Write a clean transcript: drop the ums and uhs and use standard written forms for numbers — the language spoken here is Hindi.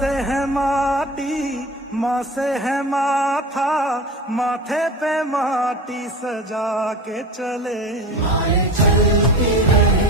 से है माटी, माँ से है माथा, माथे पे माटी सजा के चले। माए चलती रहे